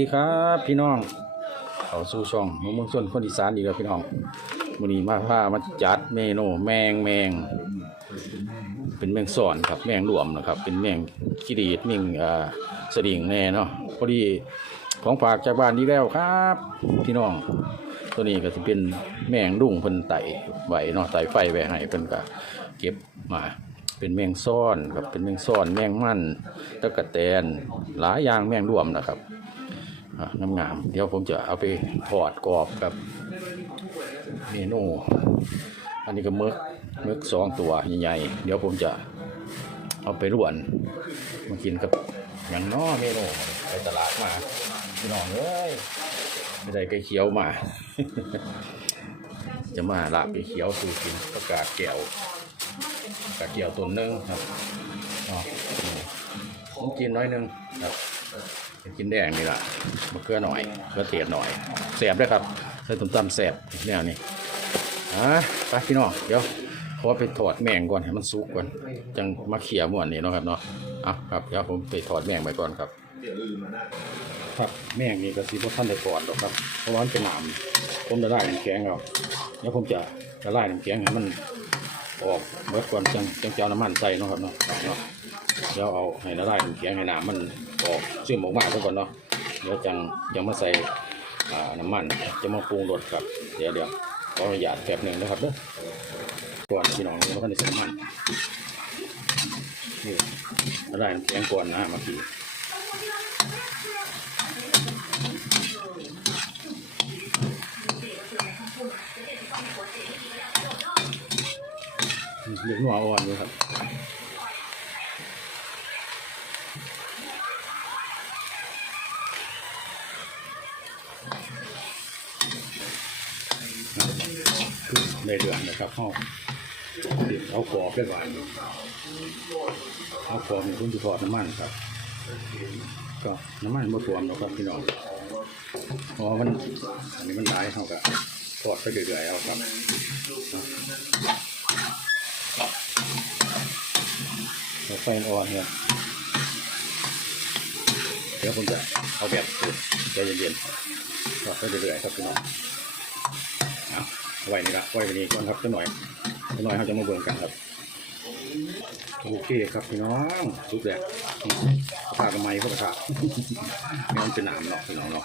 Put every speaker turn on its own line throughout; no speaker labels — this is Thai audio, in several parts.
ดีครับ พี่น้องเขาสู่ช่องมะม่วงส่วนคนอีสานอีกแล้วพี่น้องมื้อนี้มาพามาจัดเมนูแมงแมง เป็นแมงซ่อนครับแมงรวมนะครับ เป็นแมงขี้ดีดแมงอ่าสดิ่งแน่เนาะพอดีของฝากจากบ้านนี้แล้วครับ พี่น้อง ตัวนี้ก็จะเป็นแมงดุ่งเพิ่นไต่ไว้เนาะไต่ไฟไว้ให้เพิ่นก็เก็บมาเป็นแมงซ่อนครับเป็นแมงซ่อนแมงมันตะกะแตนหลายอย่างแมงรวมนะครับ อะงามเดี๋ยวผมจะเอาไปทอดกรอบกับเมนูอันนี้ก็มึกมึกสองตัวใหญ่ๆเดี๋ยวผมจะเอาไปล้วนมากินกับอย่างน้อเมนูไปตลาดมาพี่น้องเอ้ยไม่ได้ไก่เขียวมา จะมาลาบไก่เขียวสู่กินประกาศแก้วประกาศแก้วตัวนึงครับอ๋อผมกินน้อยนึงครับ กินแดงนี่ล่ะมะเขือหน่อยมะเขือเทศหน่อยแสบด้วยครับใส่ต้มตำแสบแนวนี้อะไปพี่น้องเดี๋ยวขอไปถอดแมงก่อนให้มันสุกก่อนจังมาเขี่ยม่วนนี่เนาะครับเนาะอะครับเดี๋ยวผมไปถอดแมงไปก่อนครับครับแมงนี่ก็สิบ่ทันได้กอดหรอกครับเพราะว่ามันเป็นหน้ำผมจะได้น้ำแข็งเอาเดี๋ยวผมจะละไลายน้ำแข็งให้มันออกเบิดก่อนจังจังเจะเอาน้ำมันใส่เนาะครับเนาะ เดี๋ยวเอาให้ละลายน้ำแข็งให้น้ำมันออกซึมออกมาซะก่อนเนาะเดี๋ยวจังจังมาใส่อ่าน้ำมันจะมาปรุงรสครับ เดี๋ยวเดี๋ยวขออนุญาตแป๊บหนึ่งนะครับเด้อก่อนพี่น้องเราก็ได้ใส่น้ำมันนี่เราได้น้ำแข็งก่อนนะเมื่อกี้เหลืองหัวอ่อนเลยครับ ได้เดือนนะครับเข้าเอาขอบไปก่อนเอาขอบนี่คุณจะถอดน้ำมันครับ ก็น้ำมันมาถวมหรอกครับพี่น้องเพราะมันอันนี้มันได้เขาก็ถอดไปเรื่อยๆเอาครับเอาไฟอ่อนเนี่ยเดี๋ยวผมจะเอาแบบใจเย็นๆถอดไปเรื่อยๆครับพี่น้อง ไว้นี่ละไว้ไปนี้ก่อนครับจังหน่อยจังหน่อยเราจะมาเบิ่งกันครับโอเคครับพี่น้องสุดแล้วผ้ากระไมพวกผ้านี่มันเป็นหนามเนาะพี่น้องเนาะ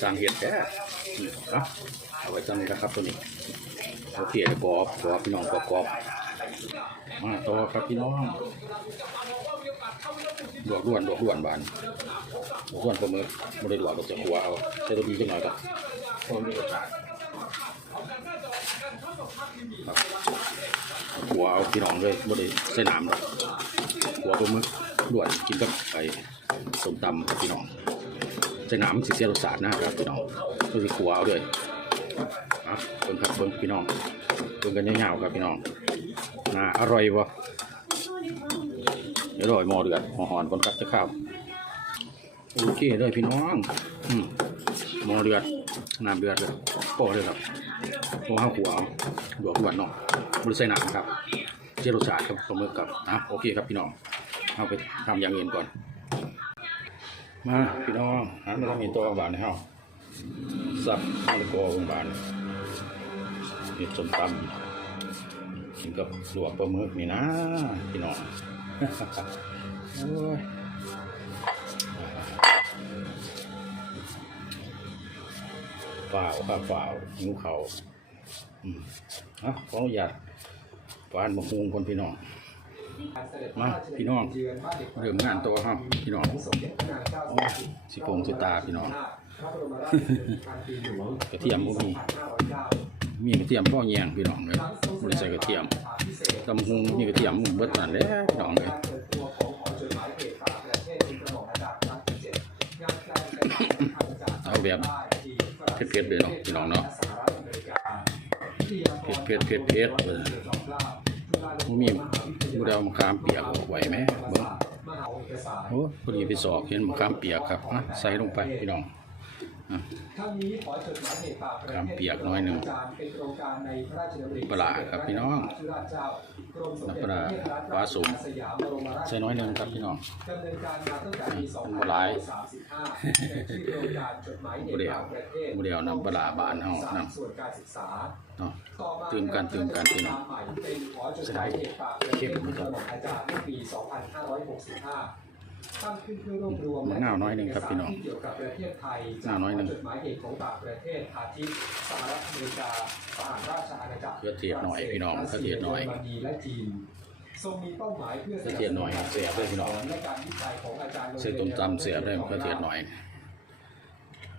สร้างเห็ดแค่นี่ครับเอาไว้จังนี้นะครับตัวนี้โอเคกรอบกรอบพี่น้องกรอบกรอบมาต่อครับพี่น้องดวกด้วนดวกด้วนบานดวกด้วนตัวมือไม่ได้ดวกดอกจะหัวเอาใช้ตัวดีขึ้นหน่อยก็พอมีรสชาติครับ หัวเอาพี่น้องเลยไม่ได้ใส่น้ำหรอกหัวตัวมือด้วนกินกับไอ้ส้มตำพี่น้องใส่น้ำสิเสียรสชาตินะครับพี่น้องก็สิขัวเอาด้วยอะเบิ่งครับเบิ่งพี่น้องเบิ่งกันยาวๆครับพี่น้องน่าอร่อยบ่เดี๋ยวรอยมอเดือดหอหอนก่อนครับจะข้าวโอเคเลยพี่น้อง อืมมอเดือดน้ำเดือดเลยโป้เลยครับ โป้ห้าขัวเอาดวกดวนเนาะบริใส่น้ำครับเสียรสชาติครับปลาหมึกครับอะโอเคครับพี่น้องเอาไปทำอย่างอื่นก่อน มาพี่น้องหันมาทำเห็นตัวบานในเฮาสับมะละกอบานเห็ดส้มตำกินกับลวกปลาหมึกนี่นะพี่น้องโอ้ย ฝ่าวครับฝ่าวหิวเขาอืมอะขออนุญาตฟานมะฮุงคนพี่น้อง มาพี่น้องเริ่มงานตัวครับพี่น้องสิโปงสิตาพี่น้องกระเทียมก็มีมีกระเทียมพ่อแยงพี่น้องเลยบริใส่กระเทียมตำหุงมีกระเทียมเบิดนั่นแหละพี่น้องเลยเอาแบบ เผ็ดๆเลยเนาะพี่น้องเนาะเผ็ดเผ็ดเผ็ดเผ็ดเลยมีบุเดามะขามเปียกไหวไหมเบิ่งโอ้พอดีไปสอกเห็นมะขามเปียกครับอะใส่ลงไปพี่น้อง
ทั้งนี้ขอจดหมายเหตุฝากประเทศ
น้ำเปียกน้อยหนึ่ง
เป็นโครงการในพระราชดำริ
ปลาร้าครับพี่น้อง
ธิราชเจ้ากรมสมเด็จ
น้ำปลาร้า
พระเทพรัตน
ฟ้าสูง
สยามบรมราช
ใส่น้อยหนึ่งครับพี่น้อง
ดำเนินการมาตั้งแต่ปี
มันบ่หลาย
2535เป็นชื่อโครงการจดหมายเหตุฝากประเทศ
บ่ได้เอาน้ำปลาร้าบ้านเฮาน้ำ
ส่วนการศึกษา
เนาะ
ต่อมา
ตื่มกันตื่มกันพี่น้อง
ใหม่เป็นขอจดหมายเหตุฝากประเทศของอาจารย์เมื่อปี 2565 ตั้งขึ้นเพื่อรวบรวม
มะนาวน้อยหนึ่งครับพี่น้อง
ที่เกี่ยวกับประเทศไทย
มะนาวน้อยหนึ่ง
จดหมายเหตุของต่างประเทศอาทิสหรัฐอเมริกาสหราชอาณาจักร
เพื่อเทียบหน่อยพี่น้องเพื่อเทียบหน่อย
รัสเซีเรมนีและจีนทรงมีเป้าหมายเพื่อ
เพื่อเทียบหน่อยเสียเพื่อพี่น้อง
และการวิจัยของอาจารย์โรง
ซื้อต้มตำเสียได้มะเขือเทศหน่อย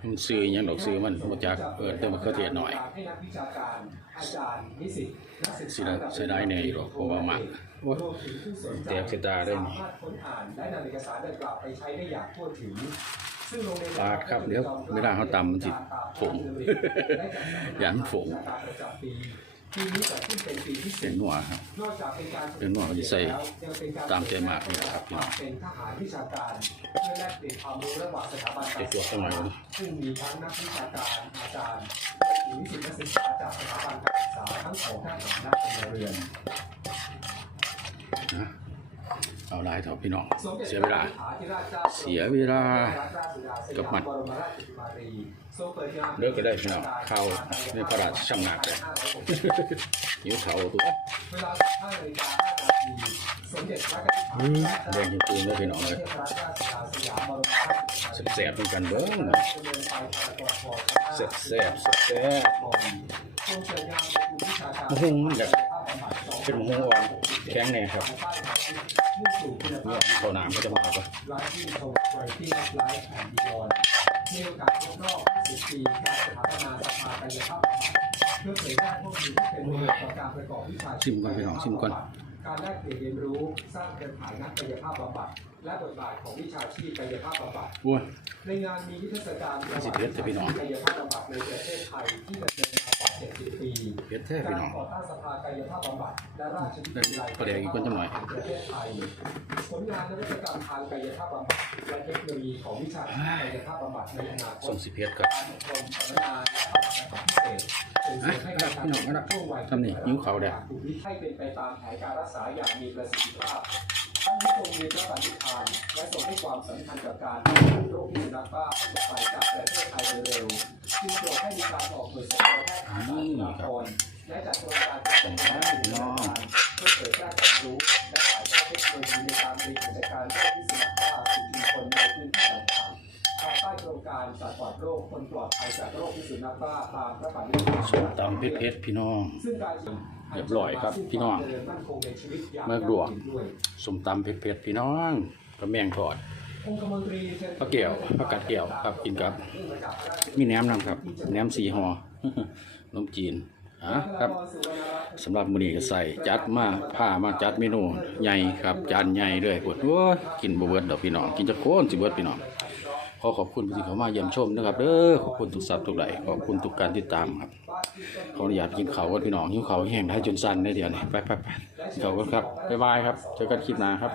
มันซื้อยังดอกซื้อมันมาจากเออเติมาเขือเทศหน่อย
ให้นักวิชาการอาจารย์นิสิตนักศึก
สิ
ษา
ได้ใช้ได้แน่อยู่หรอกเพราะว่ามักโอ้ย
รวมถึงผู้สนใจ
แตกสิตาด้วยนี่
สามารถค้นอ่านและนำเสดาได้ได้อย่
ปาดครับเดี๋ยวเวลาเขาตำมันสิผงยันผง
ประจำปีปีนี้จัดขึ้นเป็นปีที่
เส้
สิ
น
บ
นัวครับ
นอกจากเป็นการ
เป็นหม้อก็จะใส่ตามใจมากนี่แหละครับพี่น้อง
เป็นทหารวิชาการเพื่อแลกเปลี่ยนความรู้ระหว่างสถาบัน
เด็กตัวสมัยนี้
ซึ่งมีทั้งนักวิชาการอาจารย์หรือนิสิตนักศึกษาจากสถาบันการศึกษาทั้งของทหารและพลเรือน
นะ เอาหลายเถอะพี่น้อง
สมด็จ
เสียเวลา
พระมหธิราชเจ้า
เสียเวลา กับมัน
บรมราชกุมารีทรงเปิดงาน
เลิกก็ได้พี่น้องเข้าในพระราชสำนักเลยหิวเขาตัว
เวลา15นาฬิกา5นาทีสมเด็จพระกนิษฐา
อืมแดงจริงๆเลยพี่น้องเลย
เทพรัตนราชสุดาสยามบรมราชกุมารี
แสบๆเหมือนกันเด้อ
ดำเนินไปตามกฎหมาย
แซ่บแซ่บแซ่บ
ทรงเปิดงานประชุมวิชาการ
มะฮุ่งมันแบบ เป็นมะฮุ่งอ่อนแข็งแน่ครับ
มุ่งสู่คุณภา
เนี่ย
พ
เขาน้ำก็จะมาเอาไป
ไลฟ์ที่โชว์ไวที่ไลฟ์แอนด์บิยอนมีโอกาสครบรอบ10ปีการสถาปนาสภากายภาพบำบัดเพื่อเผยแพร่ข้อมูลที่เป็นประโยชน์ต่อการประกอบวิชาชีพ
ชิมก่อนพี่น้องชิมก่อน
การแลกเปลี่ยนเรียนรู้สร้างเครือข่ายนักกายภาพบำบัด และบทบาทของวิชาชีพกายภาพบำบัด
โอ้ย
ในงานมีนิทรรศการ
สิเพชรแต่พี่น้อง
กายภาพบำบัดในประเทศไทยที่ดำเนินมากว่า70ปี
เผ็ดแท้พี่น้อง
การก่อตั้งสภากายภาพบำบัดและราชวิทยาลัย
ประเดี๋ยวอีกคนจะหน่อย
แห่งประเทศไทยผลงานนวัตกรรมทางกายภาพบำบัดและเทคโนโลยีของวิชาชีพกายภาพบำบัดในอนาค
ส่
ต
งสิเพชรครับ
การอบรมสัมมนาและพัฒนาพิเศษส่งเสริมให้ประชาชนช่วงวัย
ทำนี่หิวเขาวแดด
ให้เป็นไปตามแผนการรักษาอย่างมีประสิทธิภาพ ท่านทรงมีพระปฏิภาณและทรงให้ความสำคัญกับการกู้โรคพิษสุนัขบ้าออกไปจากประเทศไทยโดยเร็วจึงโปรดให้มีการออกหน่วยสัตวแพทย์อางสาบุคลากรและจัดโครงการส่งเสริมให้น้องเพื่อเผยแพร่ความรู้และถ่ายทอดเทคโนโลยีในการบริหารจัดการโรคพิษสุนัขบ้าสู่ชุมชนในพื้นที่ต่างๆภายใต้โครงการสัตว์ปลอดโรคคนปลอดภัยจากโรคพิษสุนัขบ้าตามพระปฏิญาณ
ส้มตำเพชรๆพี่น้อง
ซึ่งการ
เรียบร้อยครับ พี่น้องเมืองหลวงส้มตำเผ็ดๆพี่น้องกระแมงทอดปลาเกี่ยวปลากาดเกี่ยวครับกินกับ มีแหนมนำครับแหนมสีหอนมจีนอะครับสำหรับมื้อนี้ก็ใส่จัดมาผ้ามาจัดเมนูใหญ่ครับจานใหญ่เลยปวดโอ้ยกินบ่เบิดดอกพี่น้องกินจะโคนสิเบิดพี่น้อง ขอขอบคุณที่เขามาเยี่ยมชมนะครับเด้อขอบคุณทุกซับทุกไหลขอบคุณทุกการติดตามครับขออนุญาตกินข้าวก่อนพี่น้องหิวข้าวแห้งได้จนสั่นได้เดี๋ยวนี้ไปไปไปเขาวกันครับบ๊ายบายครับเจอกันคลิปหน้าครับ